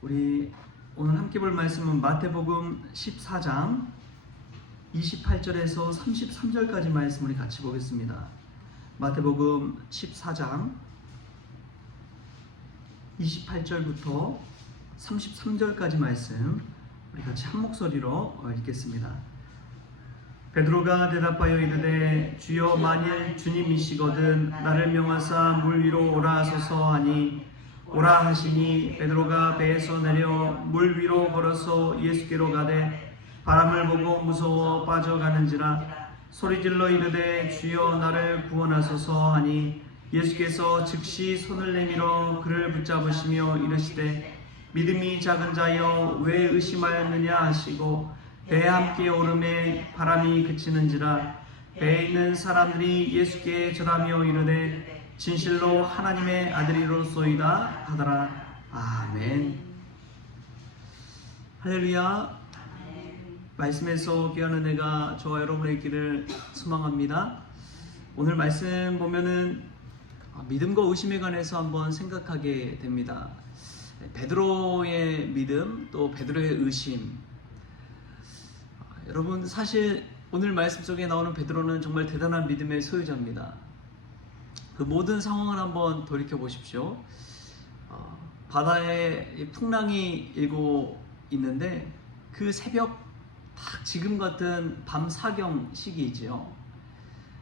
우리 오늘 함께 볼 말씀은 마태복음 14장 28절에서 33절까지 말씀 우리 같이 보겠습니다. 마태복음 14장 28절부터 33절까지 말씀 우리 같이 한 목소리로 읽겠습니다. 베드로가 대답하여 이르되 주여 만일 주님이시거든 나를 명하사 물 위로 오라 하소서 하니 오라 하시니 베드로가 배에서 내려 물 위로 걸어서 예수께로 가되 바람을 보고 무서워 빠져가는지라 소리질러 이르되 주여 나를 구원하소서 하니 예수께서 즉시 손을 내밀어 그를 붙잡으시며 이르시되 믿음이 작은 자여 왜 의심하였느냐 하시고 배에 함께 오름에 바람이 그치는지라 배에 있는 사람들이 예수께 절하며 이르되 진실로 하나님의 아들이로소이다 하더라. 아멘. 할렐루야. 말씀에서 귀한 은혜가 저와 여러분의 있기를 소망합니다. 오늘 말씀 보면은 믿음과 의심에 관해서 한번 생각하게 됩니다. 베드로의 믿음 또 베드로의 의심. 여러분 사실 오늘 말씀 속에 나오는 베드로는 정말 대단한 믿음의 소유자입니다. 그 모든 상황을 한번 돌이켜 보십시오. 바다에 풍랑이 일고 있는데 그 새벽 딱 지금 같은 밤 사경 시기이지요.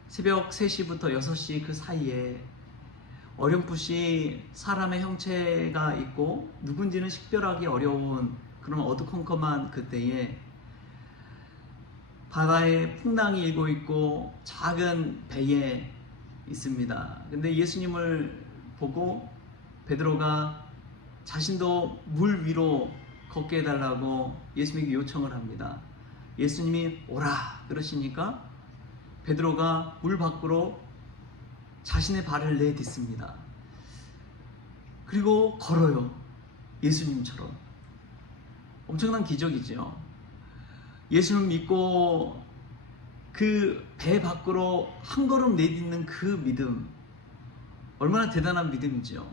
새벽 3시부터 6시 그 사이에 어렴풋이 사람의 형체가 있고 누군지는 식별하기 어려운 그런 어두컴컴한 그때에 바다에 풍랑이 일고 있고 작은 배에 있습니다. 근데 예수님을 보고 베드로가 자신도 물 위로 걷게 해달라고 예수님에게 요청을 합니다. 예수님이 오라 그러시니까 베드로가 물 밖으로 자신의 발을 내딛습니다. 그리고 걸어요. 예수님처럼. 엄청난 기적이죠. 예수님을 믿고 그 배 밖으로 한 걸음 내딛는 그 믿음, 얼마나 대단한 믿음이죠.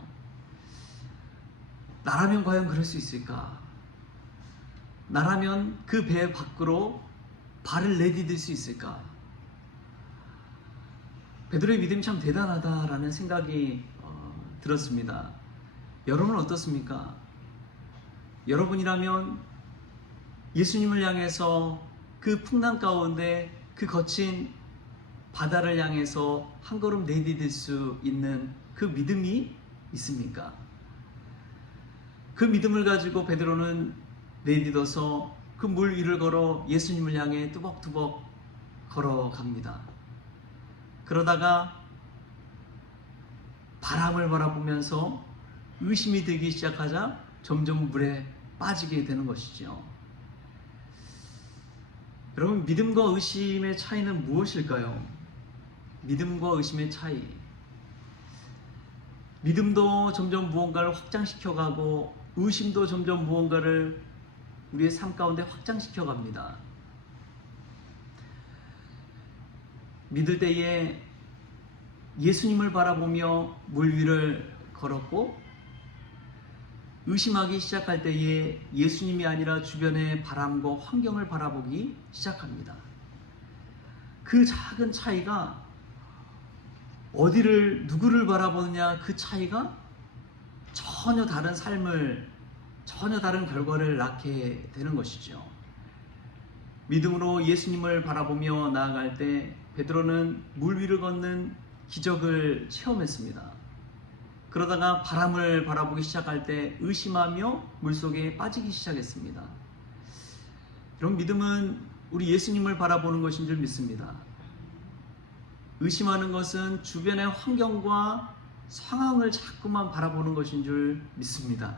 나라면 과연 그럴 수 있을까? 나라면 그 배 밖으로 발을 내디딜 수 있을까? 베드로의 믿음이 참 대단하다라는 생각이 들었습니다. 여러분은 어떻습니까? 여러분이라면 예수님을 향해서 그 풍랑 가운데 그 거친 바다를 향해서 한 걸음 내디딜 수 있는 그 믿음이 있습니까? 그 믿음을 가지고 베드로는 내딛어서 그 물 위를 걸어 예수님을 향해 뚜벅뚜벅 걸어갑니다. 그러다가 바람을 바라보면서 의심이 들기 시작하자 점점 물에 빠지게 되는 것이죠. 여러분, 믿음과 의심의 차이는 무엇일까요? 믿음과 의심의 차이. 믿음도 점점 무언가를 확장시켜가고 의심도 점점 무언가를 우리의 삶 가운데 확장시켜갑니다. 믿을 때에 예수님을 바라보며 물 위를 걸었고 의심하기 시작할 때에 예수님이 아니라 주변의 바람과 환경을 바라보기 시작합니다. 그 작은 차이가 어디를 누구를 바라보느냐 그 차이가 전혀 다른 삶을 전혀 다른 결과를 낳게 되는 것이죠. 믿음으로 예수님을 바라보며 나아갈 때 베드로는 물 위를 걷는 기적을 체험했습니다. 그러다가 바람을 바라보기 시작할 때 의심하며 물속에 빠지기 시작했습니다. 이런 믿음은 우리 예수님을 바라보는 것인 줄 믿습니다. 의심하는 것은 주변의 환경과 상황을 자꾸만 바라보는 것인 줄 믿습니다.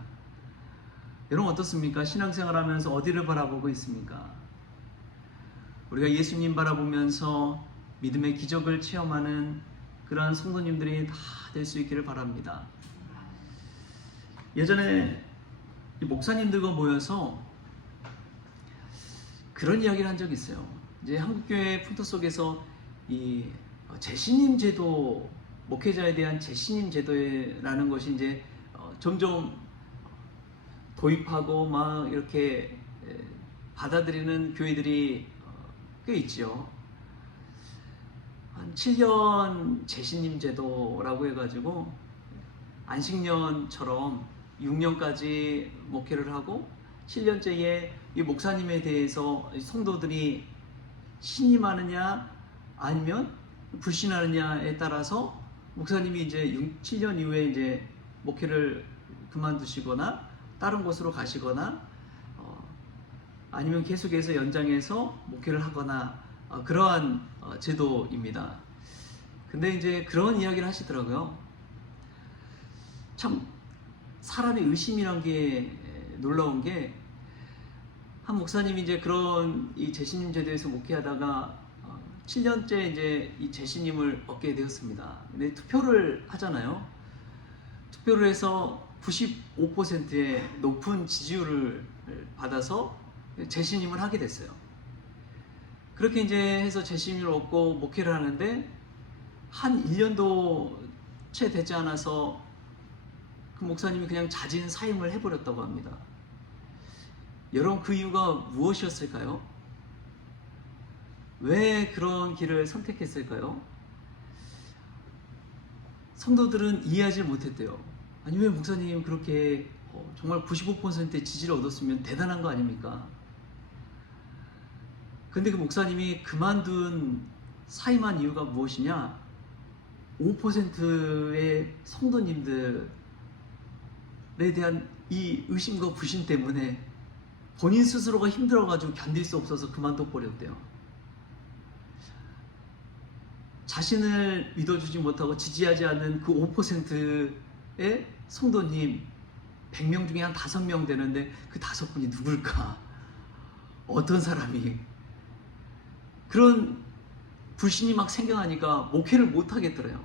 여러분 어떻습니까? 신앙생활 하면서 어디를 바라보고 있습니까? 우리가 예수님 바라보면서 믿음의 기적을 체험하는 그러한 성도님들이 다 될 수 있기를 바랍니다. 예전에 목사님들과 모여서 그런 이야기를 한 적이 있어요. 이제 한국교회 풍토 속에서 이 제신임 제도, 목회자에 대한 제신임 제도라는 것이 이제 점점 도입하고 막 이렇게 받아들이는 교회들이 꽤 있지요. 한 7년 재신임 제도라고 해가지고 안식년처럼 6년까지 목회를 하고 7년째에 이 목사님에 대해서 성도들이 신임하느냐 아니면 불신하느냐에 따라서 목사님이 이제 7년 이후에 이제 목회를 그만두시거나 다른 곳으로 가시거나 아니면 계속해서 연장해서 목회를 하거나 그러한 제도입니다. 근데 이제 그런 이야기를 하시더라고요. 참 사람의 의심이란 게 놀라운 게, 한 목사님이 이제 그런 이 재신임 제도에서 목회하다가 7년째 이제 이 재신임을 얻게 되었습니다. 근데 투표를 하잖아요. 투표를 해서 95%의 높은 지지율을 받아서 재신임을 하게 됐어요. 그렇게 이제 해서 재신임을 얻고 목회를 하는데 한 1년도 채 되지 않아서 그 목사님이 그냥 자진 사임을 해버렸다고 합니다. 여러분, 그 이유가 무엇이었을까요? 왜 그런 길을 선택했을까요? 성도들은 이해하지 못했대요. 아니, 왜 목사님 그렇게 정말 95%의 지지를 얻었으면 대단한 거 아닙니까? 근데 그 목사님이 그만둔 사임한 이유가 무엇이냐? 5%의 성도님들에 대한 이 의심과 불신 때문에 본인 스스로가 힘들어가지고 견딜 수 없어서 그만둬 버렸대요. 자신을 믿어주지 못하고 지지하지 않는 그 5%의 성도님 100명 중에 한 5명 되는데 그 5분이 누굴까? 어떤 사람이? 그런 불신이 막 생겨나니까 목회를 못 하겠더래요.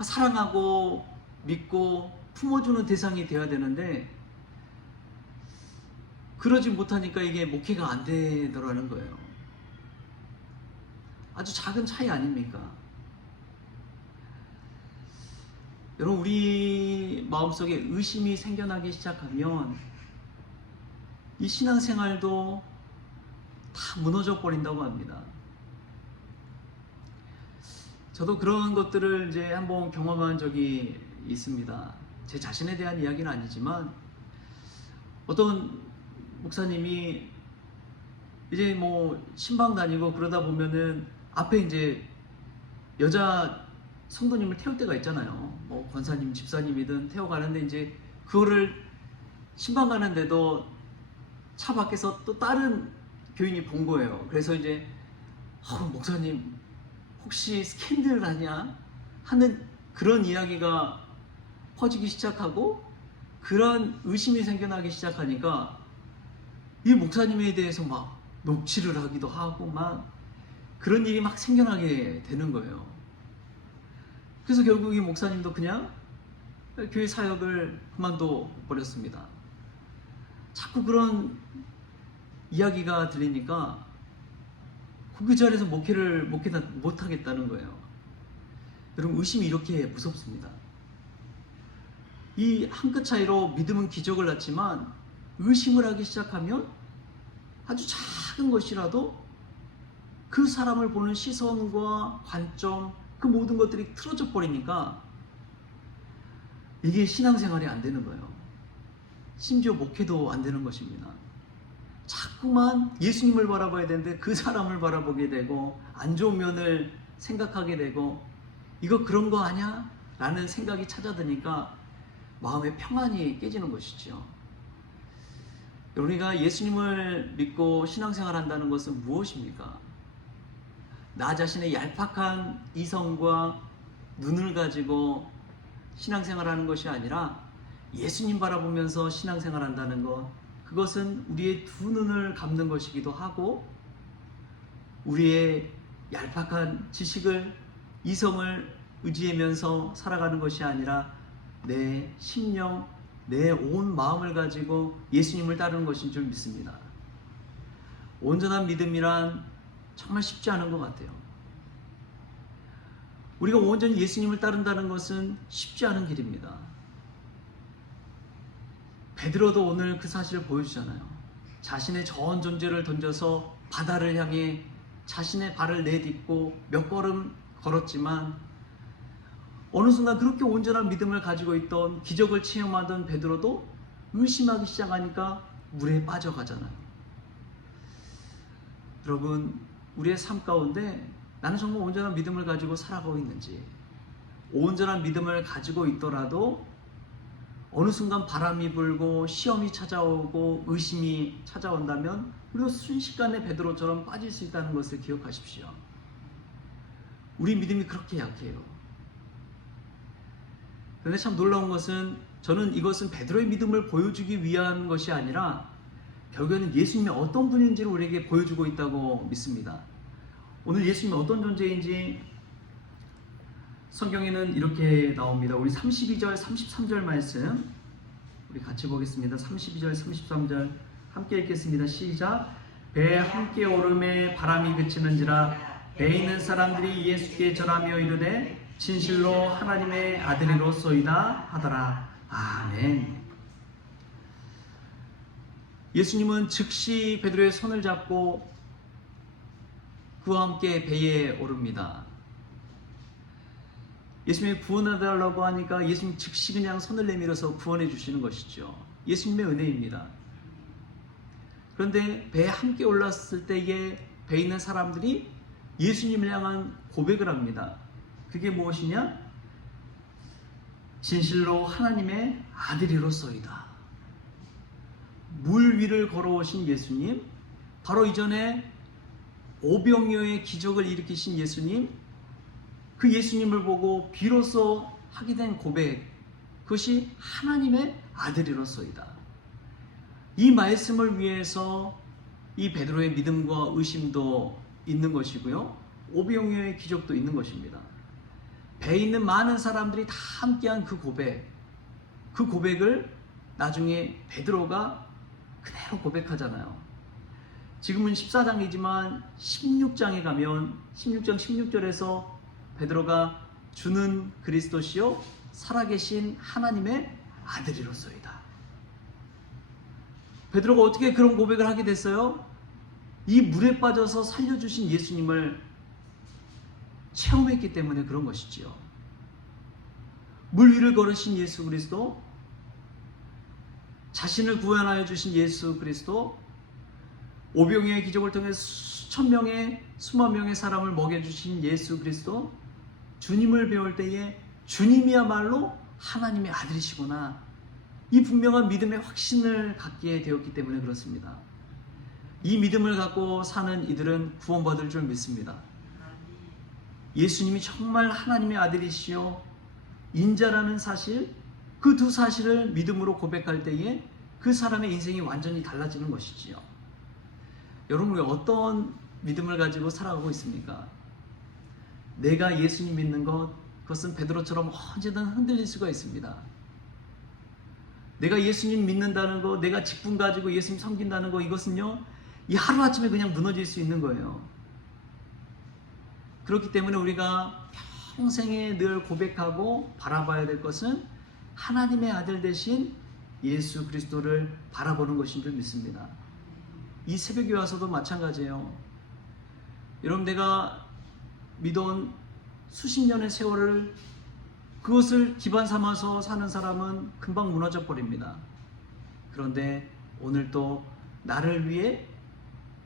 사랑하고 믿고 품어주는 대상이 되어야 되는데 그러지 못하니까 이게 목회가 안 되더라는 거예요. 아주 작은 차이 아닙니까? 여러분, 우리 마음속에 의심이 생겨나기 시작하면 이 신앙생활도 다 무너져 버린다고 합니다. 저도 그런 것들을 이제 한번 경험한 적이 있습니다. 제 자신에 대한 이야기는 아니지만 어떤 목사님이 이제 뭐 신방 다니고 그러다 보면은 앞에 이제 여자 성도님을 태울 때가 있잖아요. 뭐 권사님, 집사님이든 태워가는데 이제 그거를 신방 가는데도 차 밖에서 또 다른 교인이 본 거예요. 그래서 이제 목사님 혹시 스캔들 하냐 하는 그런 이야기가 퍼지기 시작하고 그런 의심이 생겨나기 시작하니까 이 목사님에 대해서 막 녹취를 하기도 하고 막 그런 일이 막 생겨나게 되는 거예요. 그래서 결국 이 목사님도 그냥 교회 사역을 그만둬 버렸습니다. 자꾸 그런 이야기가 들리니까 그 자리에서 목회를 못 하겠다는 거예요. 여러분, 의심이 이렇게 무섭습니다. 이 한 끗 차이로 믿음은 기적을 낳지만 의심을 하기 시작하면 아주 작은 것이라도 그 사람을 보는 시선과 관점, 그 모든 것들이 틀어져 버리니까 이게 신앙생활이 안 되는 거예요. 심지어 목회도 안 되는 것입니다. 자꾸만 예수님을 바라봐야 되는데 그 사람을 바라보게 되고 안 좋은 면을 생각하게 되고 이거 그런 거 아냐? 라는 생각이 찾아드니까 마음의 평안이 깨지는 것이죠. 우리가 예수님을 믿고 신앙생활 한다는 것은 무엇입니까? 나 자신의 얄팍한 이성과 눈을 가지고 신앙생활하는 것이 아니라 예수님 바라보면서 신앙생활 한다는 것, 그것은 우리의 두 눈을 감는 것이기도 하고 우리의 얄팍한 지식을, 이성을 의지하면서 살아가는 것이 아니라 내 심령, 내 온 마음을 가지고 예수님을 따르는 것인 줄 믿습니다. 온전한 믿음이란 정말 쉽지 않은 것 같아요. 우리가 온전히 예수님을 따른다는 것은 쉽지 않은 길입니다. 베드로도 오늘 그 사실을 보여주잖아요. 자신의 저온 존재를 던져서 바다를 향해 자신의 발을 내딛고 몇 걸음 걸었지만 어느 순간 그렇게 온전한 믿음을 가지고 있던, 기적을 체험하던 베드로도 의심하기 시작하니까 물에 빠져가잖아요. 여러분, 우리의 삶 가운데 나는 정말 온전한 믿음을 가지고 살아가고 있는지, 온전한 믿음을 가지고 있더라도 어느 순간 바람이 불고 시험이 찾아오고 의심이 찾아온다면 우리도 순식간에 베드로처럼 빠질 수 있다는 것을 기억하십시오. 우리 믿음이 그렇게 약해요. 그런데 참 놀라운 것은, 저는 이것은 베드로의 믿음을 보여주기 위한 것이 아니라 결국에는 예수님이 어떤 분인지를 우리에게 보여주고 있다고 믿습니다. 오늘 예수님이 어떤 존재인지 성경에는 이렇게 나옵니다. 우리 32절, 33절 말씀 우리 같이 보겠습니다. 32절, 33절 함께 읽겠습니다. 시작. 배에 함께 오름에 바람이 그치는지라 배에 있는 사람들이 예수께 절하며 이르되 진실로 하나님의 아들이로소이다 하더라. 아멘. 예수님은 즉시 베드로의 손을 잡고 그와 함께 배에 오릅니다. 예수님이 구원해달라고 하니까 예수님 즉시 그냥 손을 내밀어서 구원해 주시는 것이죠. 예수님의 은혜입니다. 그런데 배에 함께 올랐을 때에 배에 있는 사람들이 예수님을 향한 고백을 합니다. 그게 무엇이냐? 진실로 하나님의 아들이로소이다. 물 위를 걸어오신 예수님, 바로 이전에 오병이어의 기적을 일으키신 예수님, 그 예수님을 보고 비로소 하게 된 고백, 그것이 하나님의 아들이로소이다. 이 말씀을 위해서 이 베드로의 믿음과 의심도 있는 것이고요, 오병이어의 기적도 있는 것입니다. 배에 있는 많은 사람들이 다 함께한 그 고백, 그 고백을 나중에 베드로가 그대로 고백하잖아요. 지금은 14장이지만 16장에 가면 16장 16절에서 베드로가 주는 그리스도시요 살아계신 하나님의 아들이로소이다. 베드로가 어떻게 그런 고백을 하게 됐어요? 이 물에 빠져서 살려주신 예수님을 체험했기 때문에 그런 것이지요. 물 위를 걸으신 예수 그리스도, 자신을 구원하여 주신 예수 그리스도, 오병이어의 기적을 통해 수천 명의, 수만 명의 사람을 먹여주신 예수 그리스도, 주님을 배울 때에 주님이야말로 하나님의 아들이시구나, 이 분명한 믿음의 확신을 갖게 되었기 때문에 그렇습니다. 이 믿음을 갖고 사는 이들은 구원받을 줄 믿습니다. 예수님이 정말 하나님의 아들이시요 인자라는 사실, 그 두 사실을 믿음으로 고백할 때에 그 사람의 인생이 완전히 달라지는 것이지요. 여러분, 우리가 어떤 믿음을 가지고 살아가고 있습니까? 내가 예수님 믿는 것, 그것은 베드로처럼 언제든 흔들릴 수가 있습니다. 내가 예수님 믿는다는 것, 내가 직분 가지고 예수님 섬긴다는 것, 이것은요, 이 하루아침에 그냥 무너질 수 있는 거예요. 그렇기 때문에 우리가 평생에 늘 고백하고 바라봐야 될 것은 하나님의 아들 되신 예수 그리스도를 바라보는 것인 줄 믿습니다. 이 새벽에 와서도 마찬가지예요. 여러분, 내가 믿어온 수십 년의 세월을, 그것을 기반 삼아서 사는 사람은 금방 무너져 버립니다. 그런데 오늘 또 나를 위해,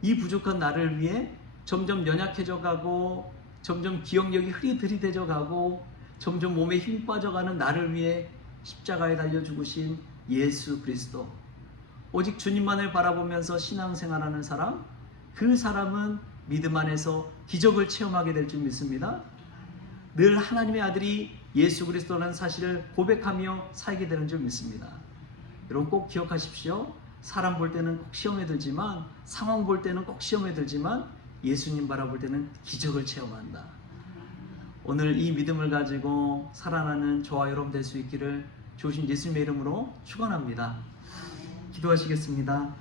이 부족한 나를 위해 점점 연약해져 가고, 점점 기억력이 흐릿흐릿해져 가고, 점점 몸에 힘 빠져가는 나를 위해 십자가에 달려 죽으신 예수 그리스도, 오직 주님만을 바라보면서 신앙생활하는 사람, 그 사람은 믿음 안에서 기적을 체험하게 될 줄 믿습니다. 늘 하나님의 아들이 예수 그리스도라는 사실을 고백하며 살게 되는 줄 믿습니다. 여러분, 꼭 기억하십시오. 사람 볼 때는 꼭 시험에 들지만, 상황 볼 때는 꼭 시험에 들지만, 예수님 바라볼 때는 기적을 체험한다. 오늘 이 믿음을 가지고 살아나는 저와 여러분 될 수 있기를 주신 예수님의 이름으로 축원합니다. 기도하시겠습니다.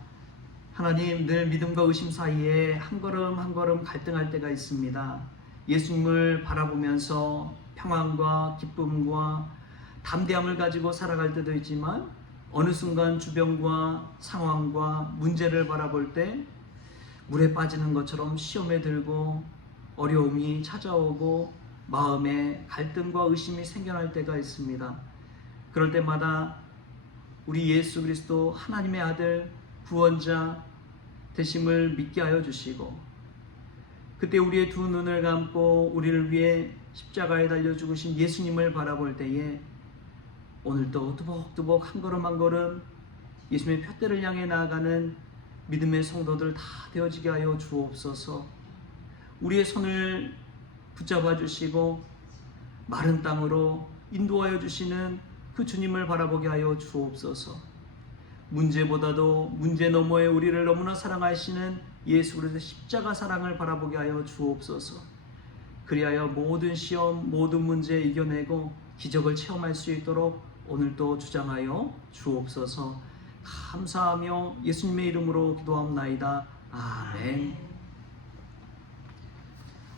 하나님, 늘 믿음과 의심 사이에 한 걸음 한 걸음 갈등할 때가 있습니다. 예수님을 바라보면서 평안과 기쁨과 담대함을 가지고 살아갈 때도 있지만, 어느 순간 주변과 상황과 문제를 바라볼 때 물에 빠지는 것처럼 시험에 들고 어려움이 찾아오고 마음에 갈등과 의심이 생겨날 때가 있습니다. 그럴 때마다 우리 예수 그리스도 하나님의 아들 구원자 되심을 믿게 하여 주시고, 그때 우리의 두 눈을 감고 우리를 위해 십자가에 달려 죽으신 예수님을 바라볼 때에 오늘도 두벅두벅 한 걸음 한 걸음 예수님의 푯대를 향해 나아가는 믿음의 성도들 다 되어지게 하여 주옵소서. 우리의 손을 붙잡아 주시고 마른 땅으로 인도하여 주시는 그 주님을 바라보게 하여 주옵소서. 문제보다도 문제 너머에 우리를 너무나 사랑하시는 예수 그리스도의 십자가 사랑을 바라보게 하여 주옵소서. 그리하여 모든 시험, 모든 문제 이겨내고 기적을 체험할 수 있도록 오늘도 주장하여 주옵소서. 감사하며 예수님의 이름으로 기도합나이다. 아멘.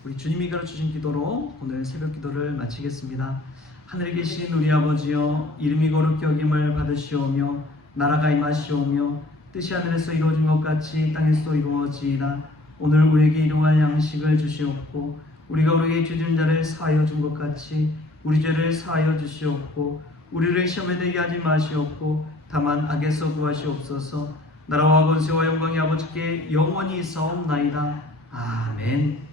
우리 주님이 가르쳐주신 기도로 오늘 새벽 기도를 마치겠습니다. 하늘에 계신 우리 아버지여, 이름이 거룩히 여김을 받으시오며 나라가 임하시오며 뜻이 하늘에서 이루어진 것 같이 땅에서도 이루어지이다. 오늘 우리에게 일용할 양식을 주시옵고 우리가 우리에게 죄진 자를 사하여 준 것 같이 우리 죄를 사하여 주시옵고 우리를 시험에 들게 하지 마시옵고 다만 악에서 구하시옵소서. 나라와 권세와 영광이 아버지께 영원히 있사옵나이다. 아멘.